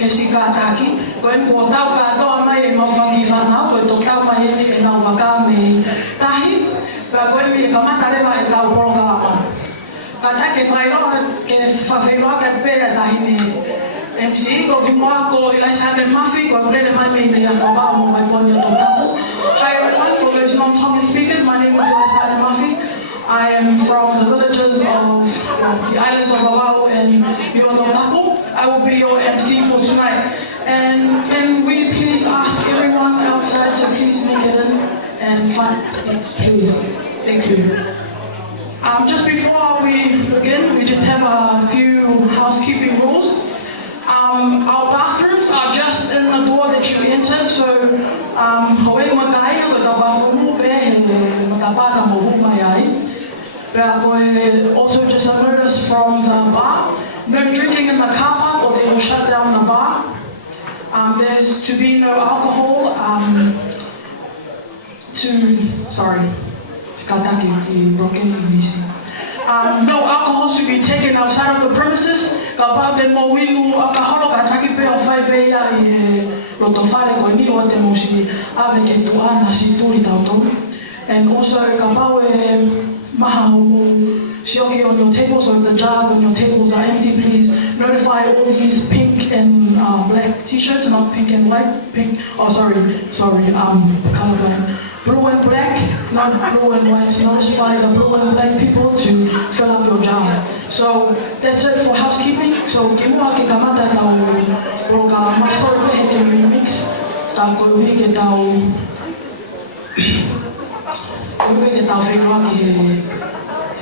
e si kātaki. Koe kua tau kātoa mai e mawhangi whanau, koe tō tau mai e nau waka me tahi. Pea koe mi e kamata rewa e tau porokalama. Kātake whairoa ke whawhiroa ke pēra tahi me MC, ko ki moa ko Ilaisane Mafi, ko prele mai me i a whawao mo mai poni o tō tapu. Hi everyone, for those non-Tongan speakers, my name is Ilaisane Mafi. I am from the villages of the islands of Lavao and Iwatotapu. I will be your MC for tonight. And can we please ask everyone outside to please make it in and fun, please. Thank you. Just before we begin, we just have a few housekeeping rules. Our bathrooms are just in the door that you enter, so also just a notice from the bar, no drinking in the car park or they will shut down the bar. There's to be no alcohol, no alcohol to be taken outside of the premises. And also, sioki on your tables, or if the jars on your tables are empty, please notify all these pink and black t-shirts, not pink and white, colorblind. Blue and black, not blue and white, so notify the blue and black people to fill up your jars. So that's it for housekeeping. So kimua ke kamata tau programa, sorry pe he remix, tau koe ke tau whenua ki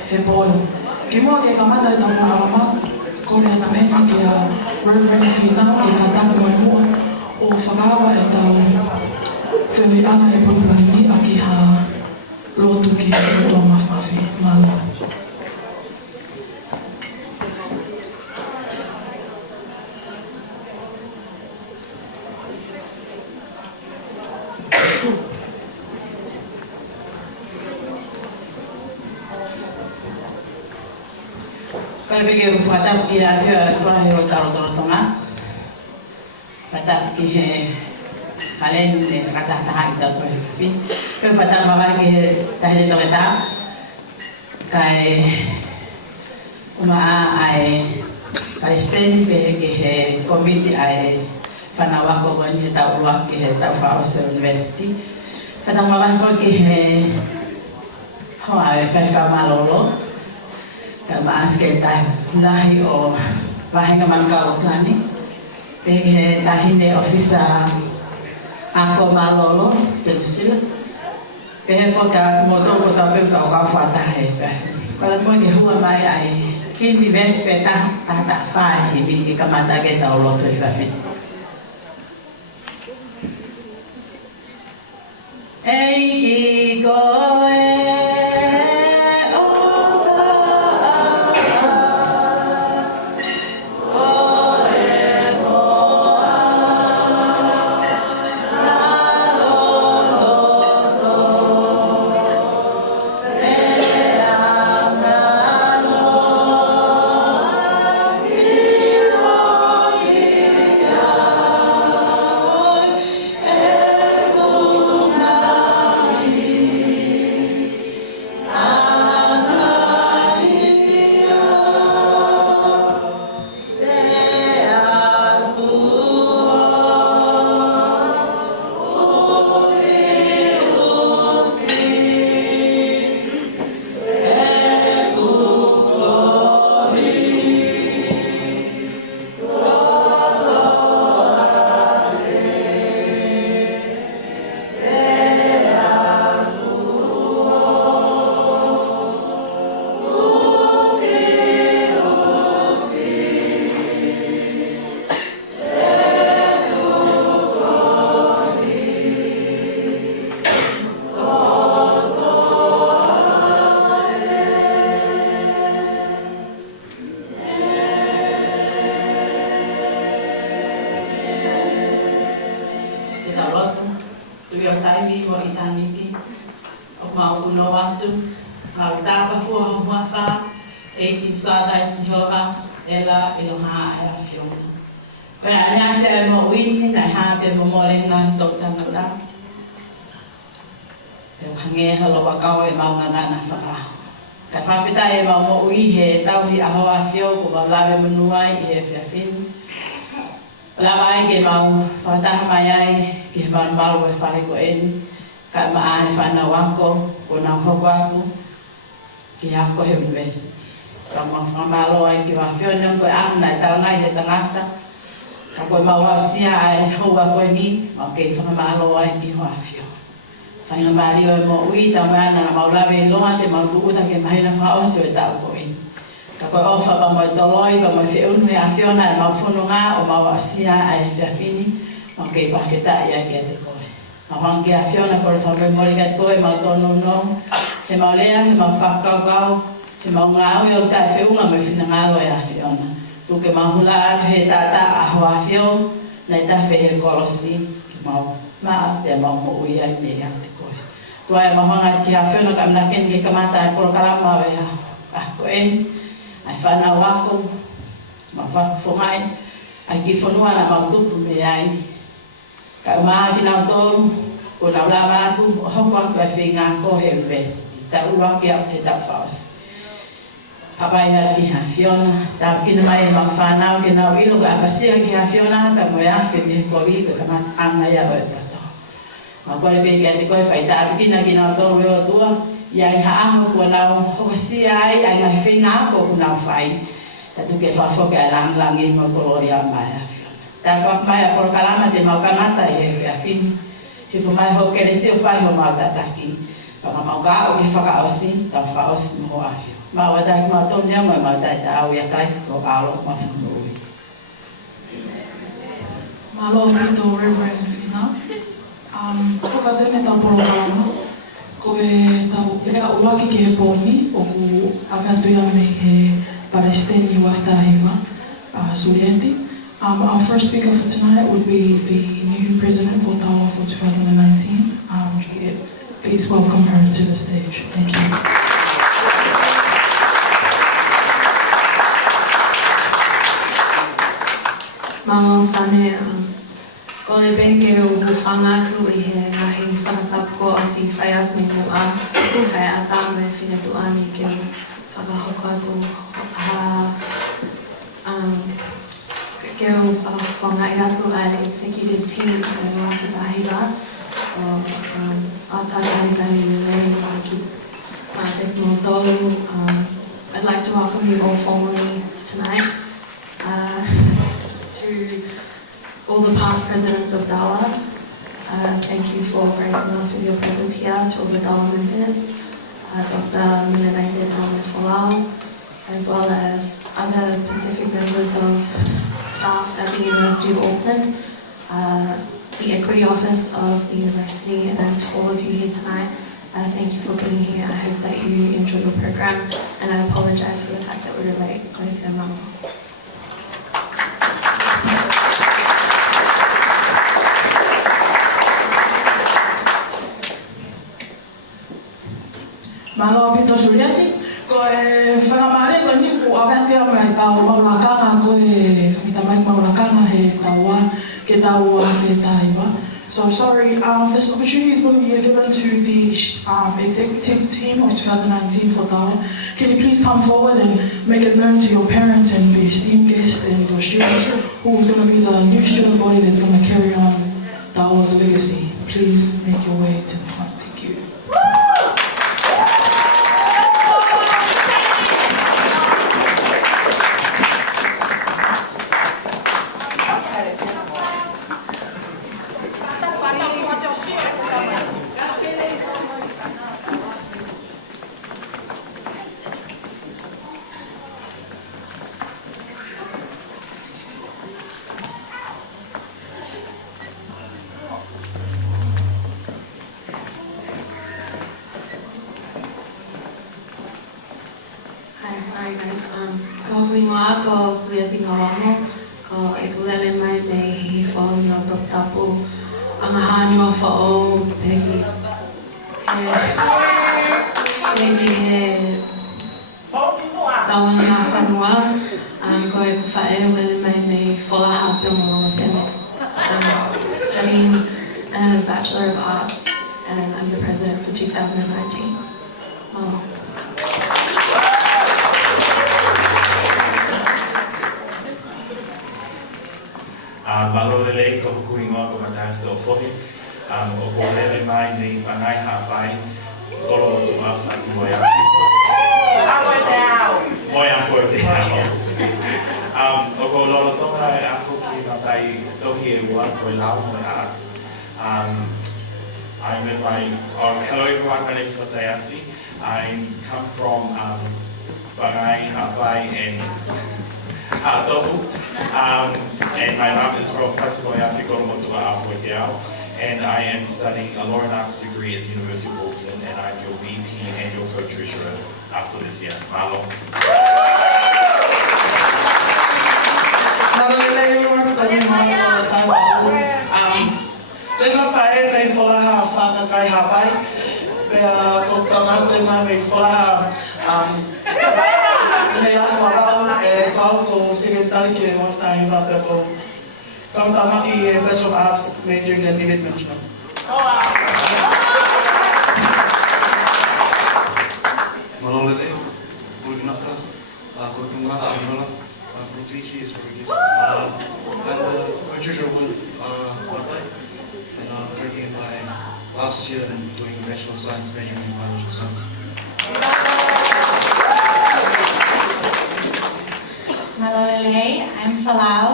he polo. Ki mua ke kamata i tau programa, kore atu heni ke a Reverend Whina ke ka tapu e mua o whakahawa e tau whiwi ana e ponipangi a ki ha lotu ki toa mawhawhi. Mālo. Kalau pergi patap ki ada dua hari rotar tonga. Patap ki kalian kata tahan kita tu. Kalau patap bapa ki tahan itu kita kai ai Palestina ki komite ai panawak ko ni tahu luak ki tahu Fawcett University. Patap bapa ko ki ai FK Malolo. Kama aske lahi o vahenga mankalo plani pege lahi ne ofisa ako malolo telusila pege foka moto ko tape ta ka fata he pe kala mo ke hua mai ai kin mi vespe ta fa hi bi ke kamata ke ta lo to fa fit ei ki go Kaya niya siya mo win na happy mo mo le na to tangata. Yo hange halo bakao e mau ngana faka. Ka fafita e mau mo ui he tau hi aho afio ko ba lave menuai e fiafin. Lava ke mau fata mai ke ban mau e fare ko en ka ma ai fana wako ko na ho wako ki ako he university. Ka ma malo ai ki afio no ko ana tal ngai he tangata. Ka ko mau asia ai ho wako ni ma ke fa malo ai ki ho afio. Fai na mari o mo ui ta mana na mau lave loa te mau tu uta ke mai na fa o se ta ko en. Ka ko ofa ba mo doloi ba mo fe un me afio na mau fono nga o mau asia ai fe fini o ke fa ke ta ia ke te ko. Ma hang ke afio na ko fa me mo ke ko e mau tono no. Te mau lea he mau fa ka ka te mau nga o ta fe un me fina nga lo e afio na. Tu ke mau hula he ta ta a ho afio na ta fe he kolosi ke mau ma te mau mo ui ai me ia te ko. Tu ai ma hanga ke afio na ka na ken ke kamata ko kalama we ha ko en ai whanau ako, ma whanai, ai ki whanua na mautupu me ai. Ka umaha ki nau tōru, ko nau lama aku, hoko aku ai whinga ko he university. Ta ua ki au ke tau whaos. Hapai ha ki ha Fiona, ta kina mai e mang whanau ki nau ilo ka apasia ki ha Fiona, ta moe awhi me kori ko ka mat anga ia o e pato. Ma kore pe ki ati koe whai ta kina ki nau tōru e o tua, ia ha aho ko nau hosia ai ai ngai whinga ko nau whai. Ta tu ke whawhoke ai lang mo kolori a mai a whiona. Ta whak mai a koro kalama te mau kamata i he whia whini. He fu mai hoke le sio whai ho mau tataki. Paka mau ka o ke whakaosi, ta whaosi mo a whio. Mau a taki mau tōni a mau tai ta au ia Christ ko alo ma whunu ui. Malo rito Reverend Fina. Hoka zene ta poro kalama. Ko e tau ea ulaki ki he pōni o ku awhatuia me he Palestini waftahiwa Surienti. Our first speaker for tonight would be the new president for Tawa for 2019. Please welcome her to the stage. Thank you. Malo sane ko le beke o whangatu I he ngahi whakatako a si whai atu mo a whai ata me whinatu ani ke whakahoko atu ke o whangai atu a executive team o Whakatahiwa o a tātaritani rei waki te no tolu. I'd like to welcome you all formally tonight to all the past presidents of DAWA. Thank you for gracing us with your presence here, to all the DAWA members, Dr. Minanaide Talman Folau, as well as other Pacific members of staff at the University of Auckland, the Equity Office of the University, and all of you here tonight. Thank you for being here. I hope that you enjoy the program, and I apologize for the fact that we were late. Malo pito Surienti, ko e whangamare ko ni ku awhatuia mai tau maulakanga ko e whakitamai maulakanga he taua ke taua he taiwa. So sorry, this opportunity is going to be given to the executive team of 2019 for Tawa. Can you please come forward and make it known to your parents and the esteemed guests and your students who is going to be the new student body that's going to carry on Tawa's legacy. Please make your way to the front. Thank you. Sorry guys, ko huingoa ko Surieti Ngawamo, ko ikulele mai me hi whao no Doktapu, angahani wa whao pegi he tawanga whanua, ko e kuwhae ulele mai me whola hape mo 2019. Malo. Malo lele ko kuingoa ko matas to fohi. O ko lele mai ni pangai hapai. Kolo tu afasi moya. Moya for the o ko lolo tonga ako ki na tai tohi e wa ko lau mo arts. I'm in hello everyone, my name is Matayasi. I come from Bangai, Hapai, and Tohu. And my mom is from Fasiboyafi Koromotua Afrokiao. And I am studying a law and arts degree at the University of Auckland, and I'm your VP and your co-treasurer for this year. Malo. Lena fae nei folaha whakakai hapai, pea o tangan lema mei folaha nei ahwarau e kau ko sekretari ki e waftahi waka ko kautama ki e Bachelor of Arts majoring in Event Management. Malolele, Bulginaka, Kotunga, Simbola, from Fiji is produced. And the treasurer will and I'm working in my last year and doing a Bachelor of Science majoring in Biological Science. Malolele, I'm Falau.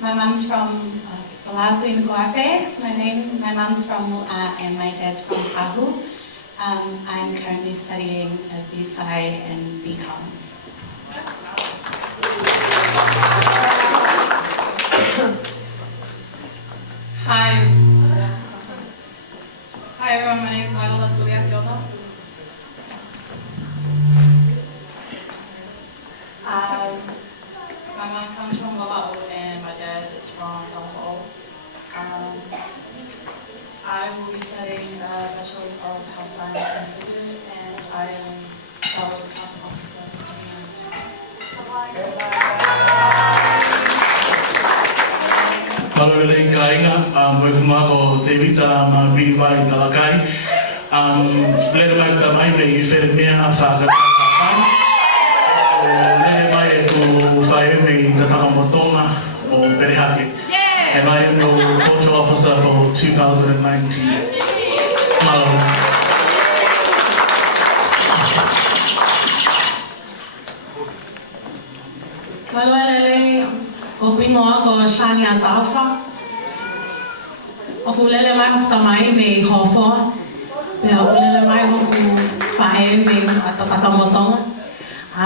My mom's from Falau, Tuinukuape. My mom's from and my dad's from Ahu. I'm currently studying a BSci and BCom. Hi everyone, my name is Viola Tuliakiola. My mom comes from Wala'u and my dad is from Wala'u. I will be studying a Bachelor of Health Science and Physics, and I am Fellow's Health Officer in 2019. Malolele kainga, mo kumako te vita ma riwai talakai. Lele mai tamai me i where mea whakatakai. Lele mai e ku whae me i tataka motonga o Perehake. And I am your cultural officer for 2019. Malo. Malolele, ko pingoa ko Shania Taufa. O kulele mai ho tamai me hofo. Me o kulele mai ho ku whae me atataka motonga. I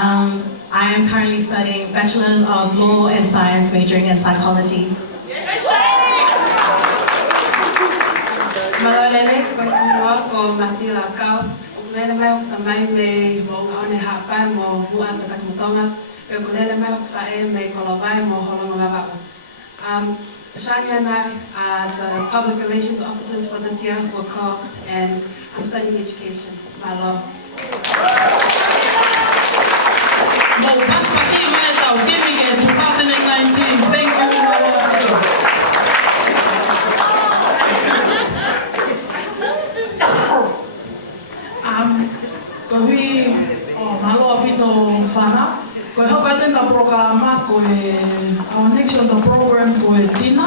am currently studying Bachelor of Law and Science, majoring in Psychology. Malolele, ko pingoa ko Matthew Lakau. Kulele mai o tamai me mo ngaone hapai mo hua tataka motonga. Kulele mai o whae me kolowai mo holonga mawao. Shania and I are the public relations officers for this year for co-ops, and I'm studying education. Malo. Mo Paspasi Manetau giving it 2019. Thank you, Malo. Kohi Malo apito whana. Ko e hoko ate ka programa, ko e our next on the program ko e Tina.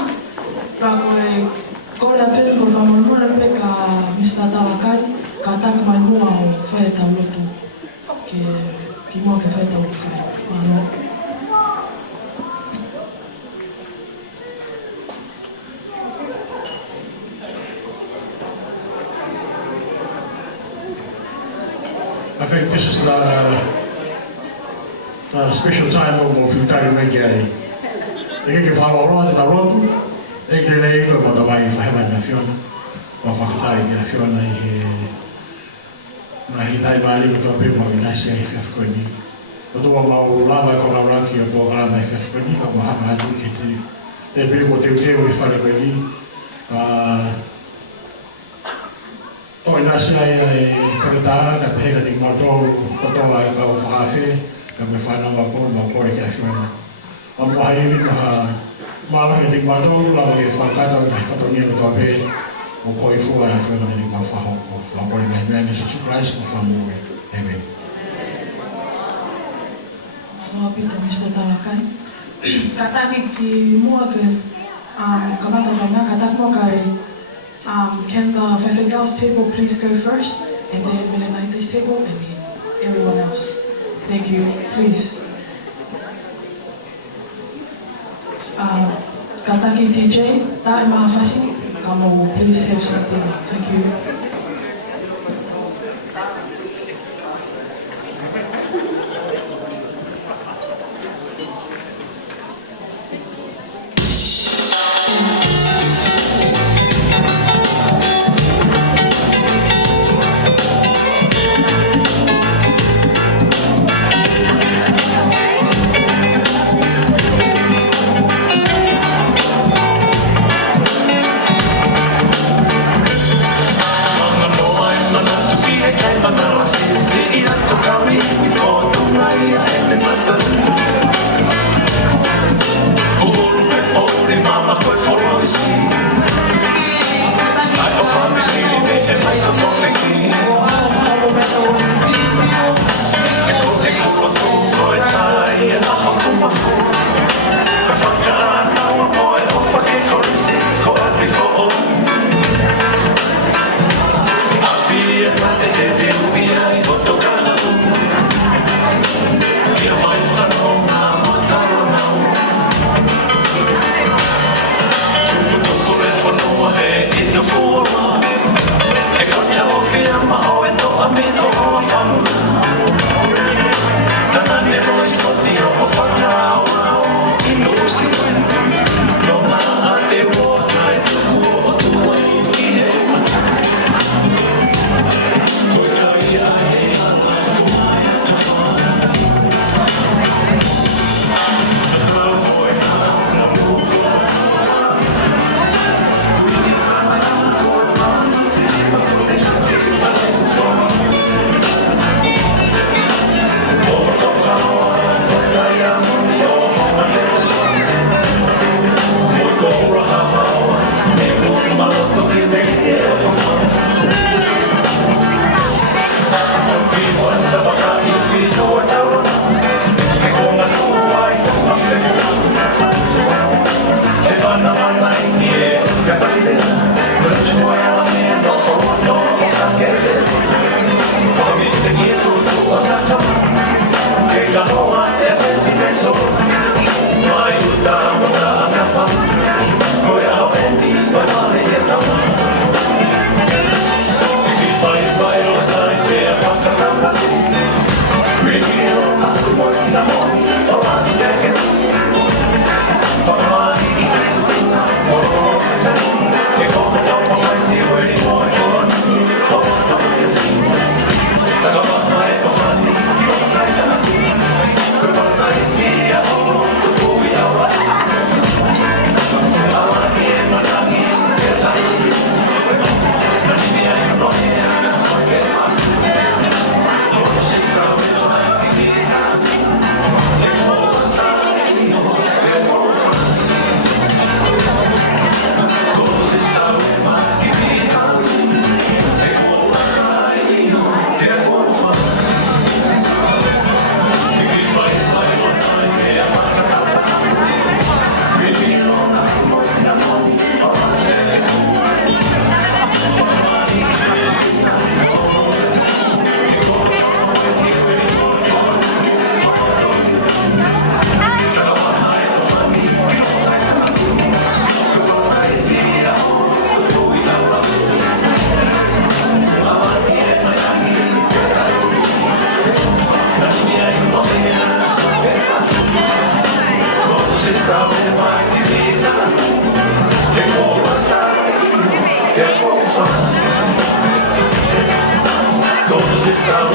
Pa ko e kore ate ko whamolumare pe ka Mr. Talakai, ka taka mai mua o whaeta lotu. Ki mua ke whaeta o kai. Malo. I think this is a special time of Futari Megai. E ke whaloa na rotu, e ke rei koe mo tawai whahema na Fiona, o whakatai ni a Fiona i he tai maari ko tō pēr mo i nasi ai whiawhikoini. O tō mau lama e kona raki o pō rama i whiawhikoini, o mahama atu ki te pēr mo teo teo i whare koe ni. Tō i nasi ai e karetaa, ka pēra ni mātou, o tō ai ka o whakawhi, ka me whanau wa kōru ma kore ki a Fiona. O maha iwi maha mālanga te mātou, lawa e whakatau i whatonia o tō pēr. o ko e fu a fu na ni ma fa ho ko la ko ni me ni Jesus Christ ko fa mo amen Aloha pito Mr. Talakai kataki ki mua ke kamata rana katak mo kai can the Five Girls table please go first and then Mennonites table and then everyone else. Thank you. Please. Kataki DJ, Tae Mahafasi, Kamo, please have something. Thank you. Todos estão